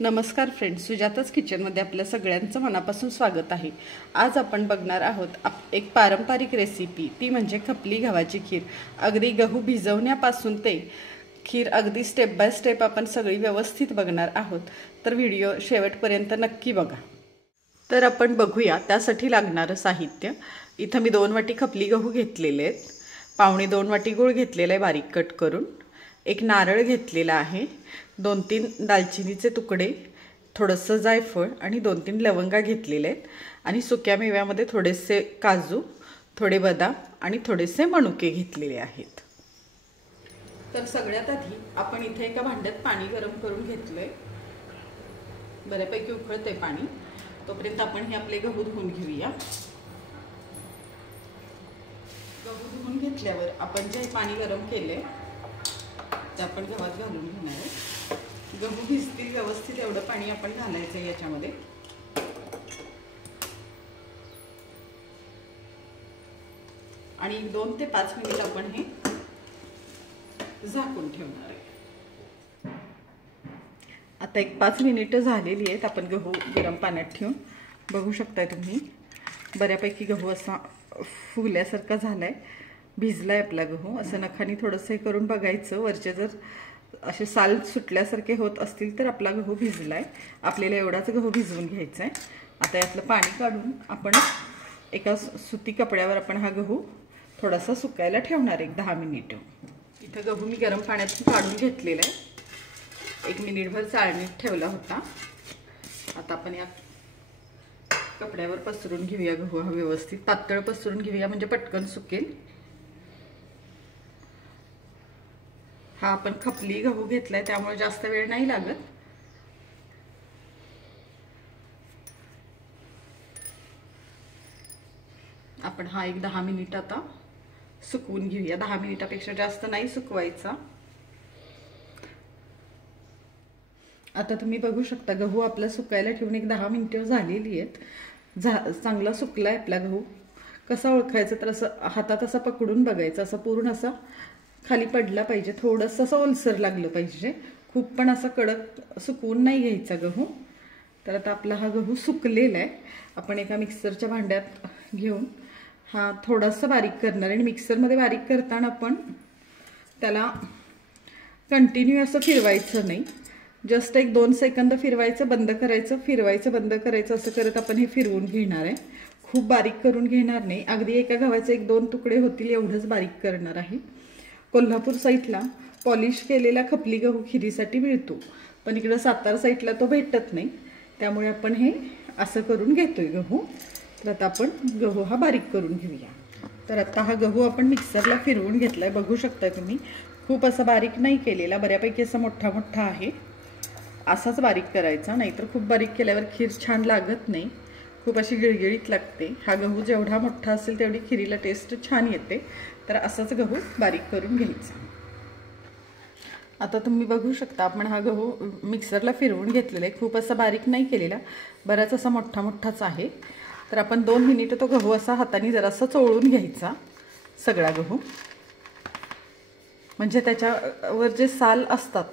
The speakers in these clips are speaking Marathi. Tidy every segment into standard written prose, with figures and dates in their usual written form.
नमस्कार फ्रेंड्स, सुजाताच किचनमध्ये आपल्या सगळ्यांचं मनापासून स्वागत आहे। आज आपण बघणार आहोत एक पारंपरिक रेसिपी, ती म्हणजे खपली गव्हाची खीर। अगदी गहू भिजवण्यापासून ते खीर अगदी स्टेप बाय स्टेप आपण सगळी व्यवस्थित बघणार आहोत, तर व्हिडिओ शेवटपर्यंत नक्की बघा। तर आपण बघूया त्यासाठी लागणारं साहित्य। इथं मी 2 वाटी खपली गहू घेतलेले आहेत, पावणे 2 वाटी गूळ घेतलेला आहे बारीक कट करून, एक नारळ घेतलेला आहे, 2-3 दालचिनीचे तुकडे, थोडंसं जायफळ आणि 2-3 लवंगा घेतलेले आहेत आणि सुक्या मेव्यामध्ये थोडेसे काजू, थोडे बदाम आणि थोडेसे मनुके घेतलेले आहेत। तर सगळ्यात आधी आपण इथे एका भांड्यात पाणी गरम करून घेतलंय, बऱ्यापैकी उकळते पाणी। तोपर्यंत आपण हे आपले गहू धुवून घेऊया। गहू धुवून घेतल्यावर आपण जे पाणी गरम केले ते आपण गव्हात घालून घेणार आहे। गहू भिजतील व्यवस्थित एवढं पाणी आपण घालायचं आहे याच्यामध्ये। आणि 2 ते 5 मिनिट आपण हे झाकून ठेवणार आहे। आता 5 मिनिटं झालेली आहेत। आपण गहू गरम पाण्यात ठेवून बघू शकताय तुम्ही, बऱ्यापैकी गहू असा फुगल्यासारखा झालाय, भिजलाय आपला गहू। असं नखानी थोडंसं हे करून बघायचं, वरचे जर असे साल सुटल्यासारखे होत असतील तर आपला गहू भिजलाय। आपल्याला एवढाच गहू भिजवून घ्यायचा आहे। आता यातलं पाणी काढून आपण एका सुती कपड्यावर आपण हा गहू थोडासा सुकायला ठेवणार 10 मिनिटं। इथं गहू मी गरम पाण्यातून काढून घेतलेला आहे, 1 मिनिटभर चाळणीत ठेवला होता। आता आपण या कपड्यावर पसरून घेऊया गहू, हा व्यवस्थित पातळ पसरून घेऊया म्हणजे पटकन सुकेल। हा आपण खपली गहू घेतलाय त्यामुळे जास्त वेळ नाही लागत। आपण हा 10 मिनिट आता सुकवून घेऊया। 10 मिनिटापेक्षा जास्त नाही सुकवायचा। आता तुम्ही बघू शकता गहू आपला सुकायला ठेवून 10 मिनिटं झालेली आहेत। चांगला सुकलाय आपला गहू। कसा ओळखायचा तर असं हातात असा पकडून बघायचं, असं पूर्ण असा खाली पडला पाहिजे, थोडंसं असं ओलसर लागलं पाहिजे, खूप पण असा कडक सुकवून नाही घ्यायचा गहू। तर आता आपला हा गहू सुकलेला आहे। आपण एका मिक्सरच्या भांड्यात घेऊन हा थोडासा बारीक करणार आणि मिक्सरमध्ये बारीक करताना आपण त्याला कंटिन्यू असं फिरवायचं नाही, जस्ट 1-2 सेकंद फिरवायचं, बंद करायचं, फिरवायचं, बंद करायचं, असं करत आपण हे फिरवून घेणार आहे। खूप बारीक करून घेणार नाही, अगदी एका गव्हाचे 1-2 तुकडे होतील एवढंच बारीक करणार आहे। कोल्हापूर साईडला पॉलिश केलेला खपली गहू खिरीसाठी मिळतो, पण इकडे सातारा साईडला तो भेटत नाही, त्यामुळे आपण हे असं करून घेतोय गहू। तर आता आपण गहू हा बारीक करून घेऊया। तर आता हा गहू आपण मिक्सरला फिरवून घेतलाय, बघू शकता तुम्ही, खूप असा बारीक नाही केलेला, बऱ्यापैकी असा मोठा मोठा आहे। असाच बारीक करायचा, नाहीतर खूप बारीक केल्यावर खीर छान लागत नाही, खूप अशी गिळगिळीत लागते। हा गहू जेवढा मोठा असेल तेवढी खिरीला टेस्ट छान येते। तर असाच गहू बारीक करून घ्यायचा। आता तुम्ही बघू शकता आपण हा गहू मिक्सरला फिरवून घेतलेला आहे, खूप असा बारीक नाही केलेला, बराच असा मोठा मोठाच आहे। तर आपण 2 मिनिटं तो गहू असा हाताने जरासा चोळून घ्यायचा सगळा गहू, म्हणजे त्याच्यावर जे साल असतात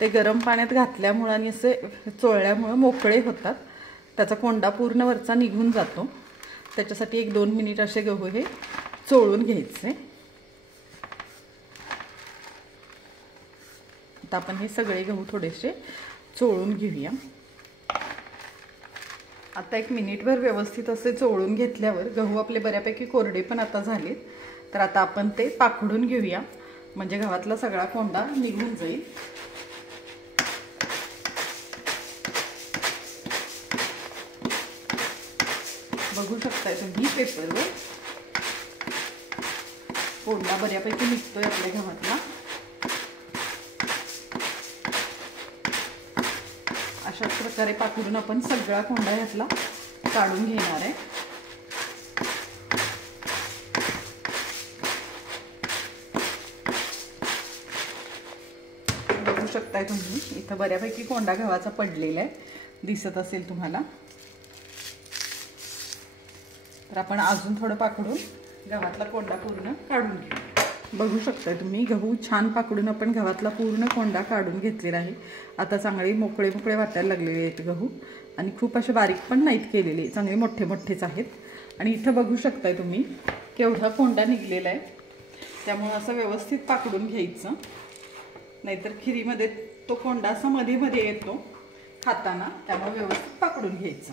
ते गरम पाण्यात घातल्यामुळे आणि असे चोळल्यामुळे मोकळे होतात, त्याचा कोंडा पूर्ण वरचा निघून जातो। त्याच्यासाठी 1-2 मिनिट असे गहू हे चोळून घ्यायचे। आता आपण हे सगळे गहू थोडेसे चोळून घेऊया। आता 1 मिनिटभर व्यवस्थित असे चोळून घेतल्यावर गहू आपले बऱ्यापैकी कोरडे पण आता झालेत। तर आता आपण ते पाखडून घेऊया, म्हणजे गव्हातला सगळा कोंडा निघून जाईल। बघू शकताय तुम्ही पेपरवर कोंडा बऱ्यापैकी निघतोय आपल्या गव्हातला। अशाच प्रकारे पाखडून आपण सगळा कोंडा यातला काढून घेणार आहे। बघू शकताय तुम्ही, इथं बऱ्यापैकी कोंडा गव्हाचा पडलेला आहे, दिसत असेल तुम्हाला। तर आपण अजून थोडं पाखडून गव्हातला कोंडा पूर्ण काढून घेऊ। बघू शकता तुम्ही गहू छान पाकडून आपण गव्हातला पूर्ण कोंडा काढून घेतलेला आहे। आता चांगले मोकळे मोकळे वाटायला लागलेले आहेत गहू आणि खूप असे बारीक पण नाहीत केलेले, चांगले मोठे मोठेच आहेत। आणि इथं बघू शकता तुम्ही केवढा कोंडा निघलेला आहे, त्यामुळे असं व्यवस्थित पाकडून घ्यायचं, नाहीतर खिरीमध्ये तो कोंडा असा मध्ये मध्ये येतो खाताना, त्यामुळे व्यवस्थित पाकडून घ्यायचं।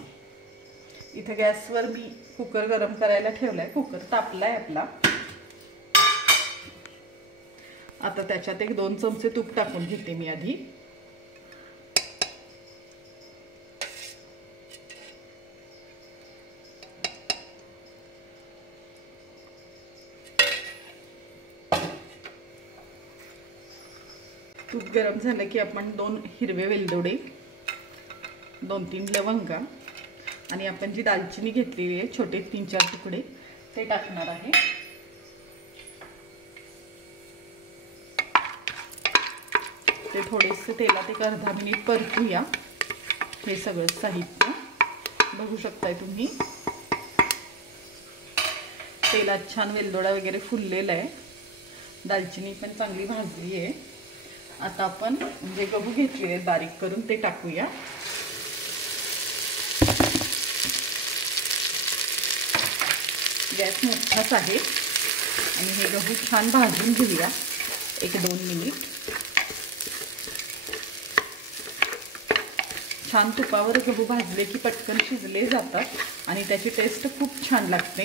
इथे गॅसवर मी कुकर गरम करायला ठेवलाय, कुकर तापलाय आपला। आता त्याच्यात 1-2 चमचे तूप टाकून घेते मी आधी। तूप गरम झालं की आपण 2 हिरवे वेलदोडे, 2-3 लवंगा आणि आपण जी दालचिनी घेतलेली आहे छोटे 3-4 तुकडे ते टाकणार आहे। ते थोडेसे तेलात 1 अर्धा मिनिट परतूया। हे सगळं साहित्य बघू शकताय तुम्ही, तेलात छान वेलदोडा वगैरे फुललेला आहे, दालचिनी पण चांगली भाजली आहे। आता आपण जे गहू घेतले बारीक करून ते टाकूया। गॅस मोठाच आहे आणि हे गहू छान भाजून घेऊया 1-2 मिनिट। छान तुपावर गहू भाजले की पटकन शिजले जातात आणि त्याची टेस्ट खूप छान लागते।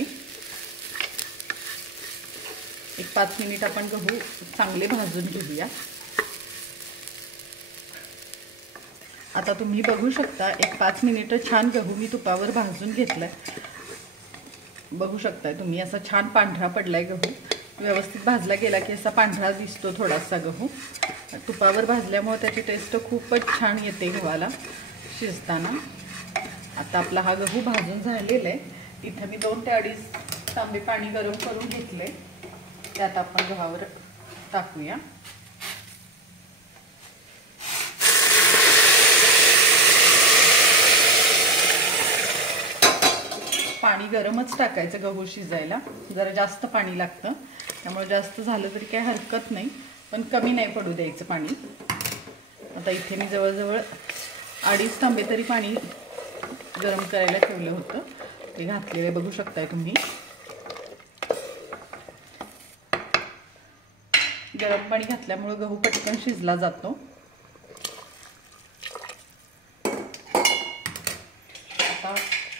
1-5 मिनिट आपण गहू चांगले भाजून घेऊया। आता तुम्ही बघू शकता 1-5 मिनिट छान गहू मी तुपावर भाजून घेतलाय। बघू शकताय तुम्ही असा छान पांढरा पडलाय गहू, व्यवस्थित भाजला गेला की असा पांढरा दिसतो थोडासा गहू। तुपावर भाजल्यामुळे त्याची टेस्ट खूपच छान येते गव्हाला शिजताना। आता आपला हा गहू भाजून झालेला आहे। इथे मी 2 ते 2.5 तांबे पाणी गरम करून घेतले, त्यात आपण गव्हावर टाकूया। पाणी गरमच टाकायचं गहू शिजायला, जरा जास्त पाणी लागतं, त्यामुळे जास्त झालं तरी काही हरकत नाही, पण कमी नाही पडू द्यायचं पाणी। आता इथे मी जवळजवळ 2.5 तांबे तरी पाणी गरम करायला ठेवलं होतं, ते घातलेले बघू शकताय तुम्ही। गरम पाणी घातल्यामुळे गहू पटकन शिजला जातो। आता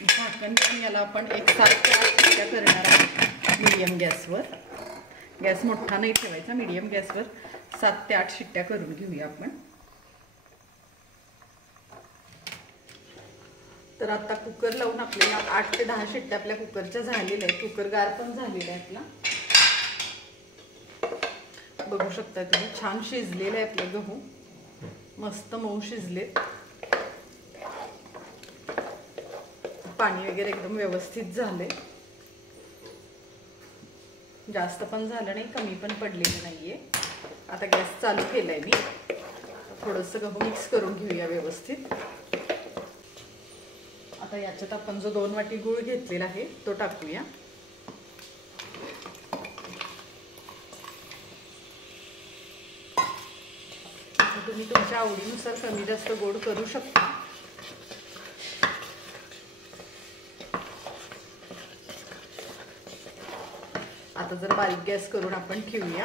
झाकण याला आपण 7 ते 8 शिट्ट्या करणार आहोत मीडियम गॅसवर। गॅस मोठा नाही ठेवायचा, मीडियम गॅसवर 7 ते 8 शिट्ट्या करून घेऊया आपण। तर आता कुकर लावून आपल्याला 8 ते 10 शिट्ट्या आपल्या कुकरच्या झालेल्या आहेत, कुकर गार पण झालेला आहे आपला। बघू शकता तुम्ही छान शिजलेला आहे आपला गहू, मस्त मऊ शिजले, पाणी वगैरे एकदम व्यवस्थित झाले, जास्त पण झालं नाही कमी पण पडलेलं नाहीये। आता गॅस चालू केलाय मी, थोडंसं गहू मिक्स करून घेऊया व्यवस्थित। आता याच्यात आपण जो 2 वाटी गूळ घेतलेला आहे तो टाकूया। तुम्ही तुमच्या आवडीनुसार कमी जास्त गोड करू शकता। आता जर बारीक गॅस करून आपण ठेवूया,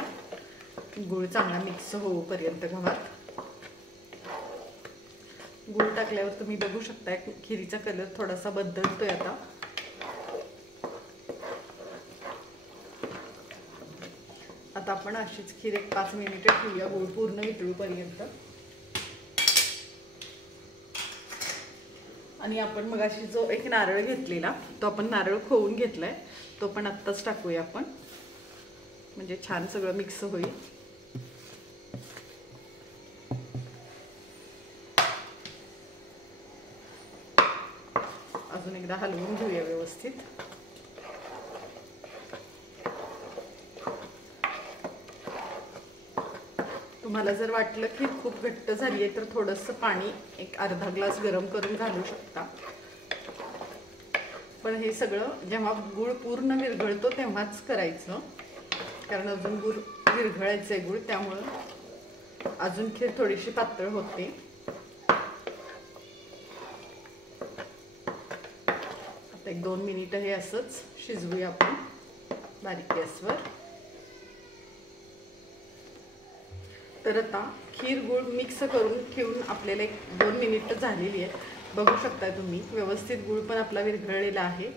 गूळ चांगला मिक्स होईपर्यंत गव्हात। गूळ टाकल्यावर तुम्ही बघू शकता खिरीचा कलर थोडासा बदलतोय आता। आता आपण अशीच खीर 5 मिनिटे ठेवूया गूळ पूर्ण वितळूपर्यंत। आणि आपण मगाशी जो एक नारळ घेतलेला तो आपण नारळ खोवून घेतलाय, तो पण आत्ताच टाकूया आपण, म्हणजे छान सगळं मिक्स होईल। अजून एकदा हलवून घेऊया व्यवस्थित। तुम्हाला जर वाटलं की खूप घट्ट झाली आहे तर थोडंसं पाणी 1 अर्धा ग्लास गरम करून घालू शकता, पण हे सगळं जेव्हा गूळ पूर्ण विरघळतो तेव्हाच करायचं, कारण अजून गूळ विरघळायचं आहे गूळ, त्यामुळं अजून खीर थोडीशी पातळ होते. आता 1-2 मिनिटं हे असंच शिजवूया आपण बारीक गॅसवर. तर आता खीर गूळ मिक्स करून ठेवून आपल्याला 1-2 मिनिटं झालेली आहे. बघू शकता तुम्ही व्यवस्थित गूळ पण आपला विरघळलेला आहे.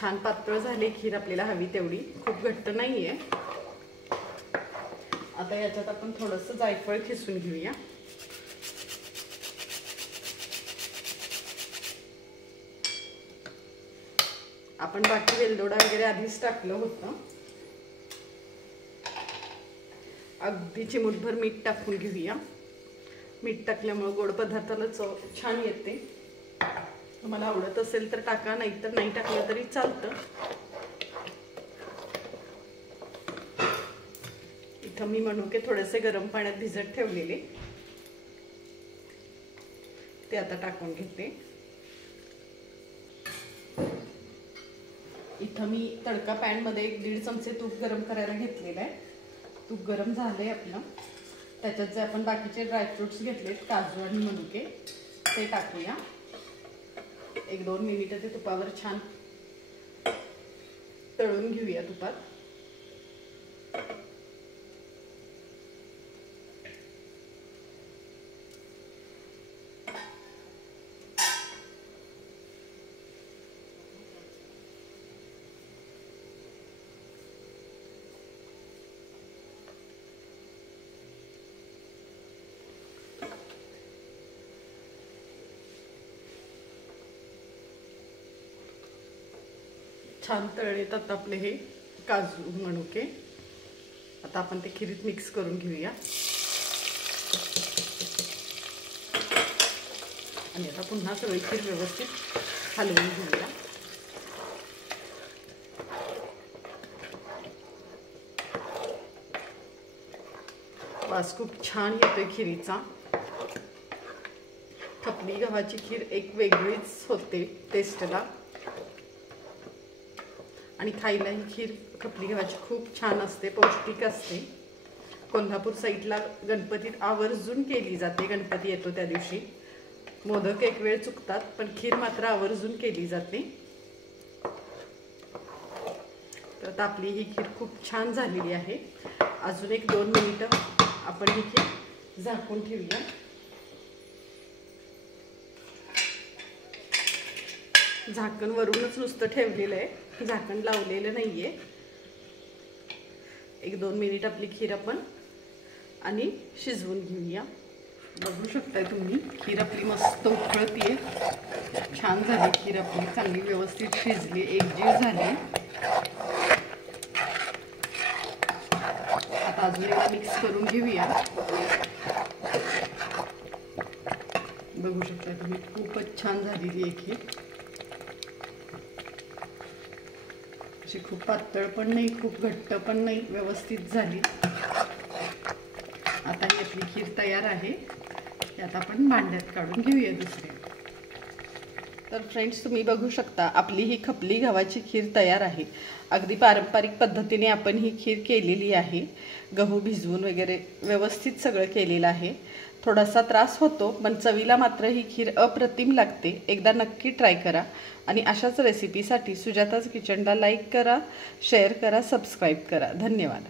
छान पातळ झाली खीर, आपल्याला हवी तेवढी, खूप घट्ट नाही आहे. आता याच्यात आपण थोडंसं जायफळ खिसून घेऊया. आपण बाकी वेलदोडा वगैरे आधीच टाकलं होतं. अगदी चिमूटभर मीठ टाकून घेऊया. मीठ टाकल्यामुळे गोड पदार्थाला चव छान येते. तुम्हाला आवडत असेल तर टाका, नाहीतर नाही टाकलं तरी चालतं. इथं मी मनुके थोडेसे गरम पाण्यात भिजत ठेवलेले, ते आता टाकून घेते. इथं मी तडका पॅन मध्ये 1-1.5 चमचे तूप गरम करायला घेतलेलं आहे. तूप गरम झालंय आपलं. त्याच्यात जे आपण बाकीचे ड्रायफ्रुट्स घेतलेत, काजू आणि मनुके, ते टाकूया. 1-2 मिनिटं ते तुपावर छान तळून घेऊया तुपात. छान तळलेत आता आपले हे काजू मनुके. आता आपण ते खिरीत मिक्स करून घेऊया. आणि आता पुन्हा सगळी खीर व्यवस्थित हलवून घेऊया. वास खूप छान येतोय खिरीचा. खपली गव्हाची खीर एक वेगळीच होते टेस्टला. आणि खायला ही खीर खपली गव्हाची खूप छान असते, पौष्टिक असते. कोल्हापूर साईडला गणपतीत आवर्जून केली जाते. गणपती येतो त्या दिवशी. मोदक एक वेळ चुकतात, पण खीर मात्र आवर्जून केली जाते. तर आपली ही खीर खूप छान झालेली आहे. अजून 1-2 मिनिटं आपण ही खीर झाकून ठेवूया. झाकण वरूनच नुसतं ठेवलेलं आहे, झाकण लावलेलं नाहीये. 1-2 मिनिट आपली खीर आपण आणि शिजवून घेऊया. बघू शकताय तुम्ही, खीर आपली मस्त उकळतीये. छान झाली खीर आपली, चांगली व्यवस्थित शिजली, एकजीव झाली. आता अजून एकदा मिक्स करून घेऊया. बघू शकता तुम्ही, खूपच छान झालेली आहे खीर. अशी खूप पातळ पण नाही, खूप घट्ट पण नाही, व्यवस्थित झाली. आता ही आपली खीर तयार आहे. यात आपण भांड्यात काढून घेऊया दुसऱ्या. तर फ्रेंड्स, तुम्ही बघू शकता आपली ही खपली गव्हाची खीर तयार आहे. अगदी पारंपरिक पद्धतीने आपण ही खीर केलेली आहे. गहू भिजवून वगैरे व्यवस्थित सगळं केलेलं आहे. थोडासा त्रास होतो, पण चवीला मात्र ही खीर अप्रतिम लागते. एकदा नक्की ट्राय करा. आणि अशाच रेसिपीसाठी सुजाताज किचनला लाईक करा, शेअर करा, सबस्क्राईब करा. धन्यवाद.